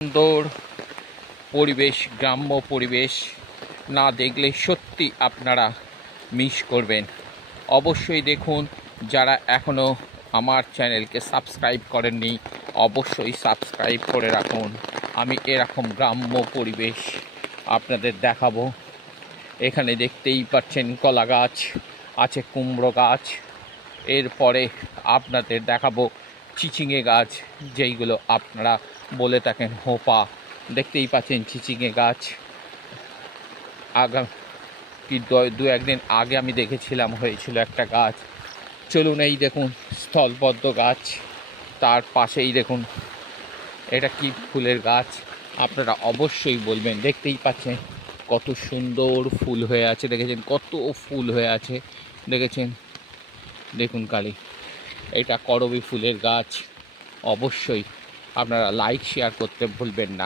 সুন্দর পরিবেশ, গ্রাম্য পরিবেশ না দেখলে সত্যি আপনারা মিস করবেন। অবশ্যই দেখুন, যারা এখনও আমার চ্যানেলকে সাবস্ক্রাইব করেননি অবশ্যই সাবস্ক্রাইব করে রাখুন। আমি এরকম গ্রাম্য পরিবেশ আপনাদের দেখাবো। এখানে দেখতেই পাচ্ছেন কলা গাছ আছে, কুমড়ো গাছ, এরপরে আপনাদের দেখাবো চিচিঙে গাছ, যেইগুলো আপনারা বলে থাকেন হোপা। দেখতেই পাচ্ছেন চিচিঙে গাছ। দু একদিন আগে আমি দেখেছিলাম, হয়েছিল একটা গাছ। চলুন, এই দেখুন স্থলপদ্ম গাছ, তার পাশেই দেখুন এটা কি ফুলের গাছ, আপনারা অবশ্যই বলবেন। দেখতেই পাচ্ছেন কত সুন্দর ফুল হয়ে আছে, দেখেছেন কত ফুল হয়ে আছে, দেখেছেন, দেখুন কালি, এটা করবী ফুলের গাছ। অবশ্যই আপনারা লাইক শেয়ার করতে ভুলবেন না।